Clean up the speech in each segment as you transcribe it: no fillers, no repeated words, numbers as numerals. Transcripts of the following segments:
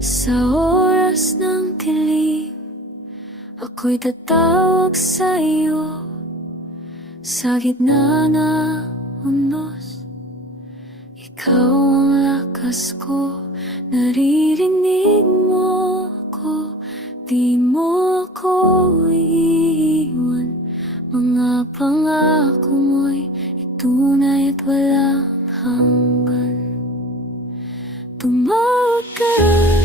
Sa oras ng dilim, ako'y tatawag sa'yo. Sa gitna ng unos, ikaw ang lakas ko. Naririnig mo ako, di mo ako iiwan. Mga pangako mo'y itunay at walang hanggan. Tumawag ka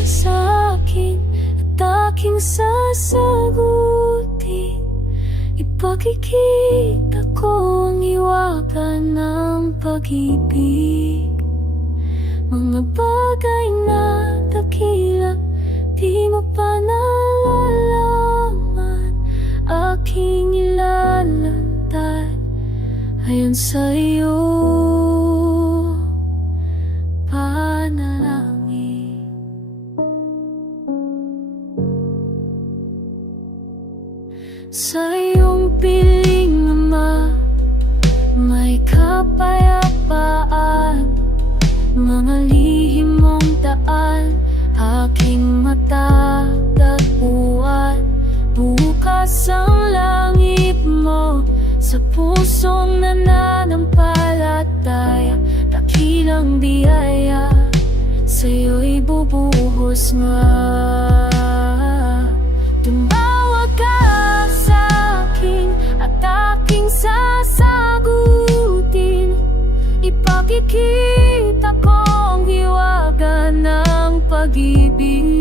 sa akin at aking sasagutin. Ipakikita ko ang hiwaga ng pag-ibig. Mga bagay na dakila, di mo pa nalalaman. Aking ilalantad ayon sa iyo. Panalangin. Sa iyong piling, Ama, may kapayapaan. Mga lihim mong daan, aking matatagpuan. Bukas ang langit mo, sa pusong nananampalataya. Dakilang biyaya, sa'yo'y bubuhos nga. Tumawag ka sa akin at aking sasagutin. Ipakikita ko ang hiwaga ng pag-ibig.